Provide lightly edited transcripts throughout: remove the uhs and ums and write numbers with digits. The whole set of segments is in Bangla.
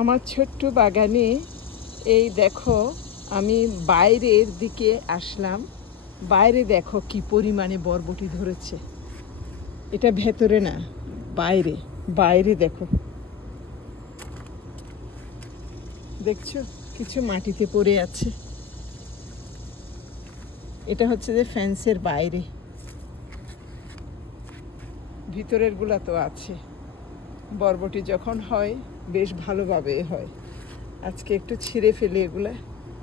আমার ছোট্ট বাগানে এই দেখো, আমি বাইরের দিকে আসলাম। বাইরে দেখো কি পরিমাণে বরবটি ধরেছে। এটা ভেতরে না, বাইরে। বাইরে দেখো, দেখছো কিছু মাটিতে পড়ে আছে। এটা হচ্ছে যে ফেন্সের বাইরে, ভিতরের গুলা তো আছে। বরবটি যখন হয় বেশ ভালোভাবে হয়। আজকে একটু ছিঁড়ে ফেলি এগুলা,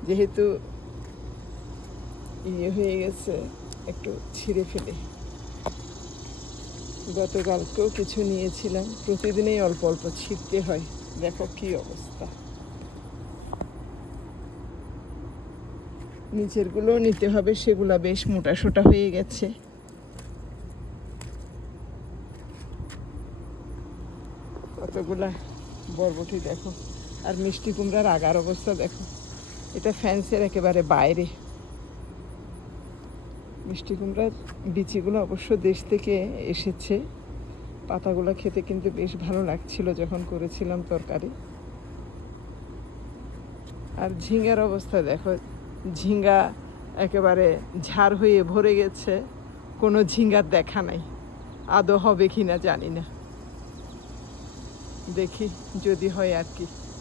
যেহেতু ইয়ে হয়ে গেছে, একটু ছিঁড়ে ফেলে। গতকালকেও কিছু নিয়েছিলাম। প্রতিদিনই অল্প অল্প ছিঁড়তে হয়। দেখো কি অবস্থা। নিচেরগুলো নিতে হবে, সেগুলা বেশ মোটা সোটা হয়ে গেছে। কতগুলা বরবটি দেখো। আর মিষ্টি কুমড়ার আগার অবস্থা দেখো। এটা ফ্যান্সের একেবারে বাইরে। মিষ্টি কুমড়ার বিচিগুলো অবশ্য দেশ থেকে এসেছে। পাতাগুলো খেতে কিন্তু বেশ ভালো লাগছিল যখন করেছিলাম তরকারি। আর ঝিঙ্গার অবস্থা দেখো, ঝিঙ্গা একেবারে ঝাড় হয়ে ভরে গেছে। কোনো ঝিঙ্গার দেখা নাই। আদৌ হবে কিনা জানি না, দেখি যদি হয় আর কি।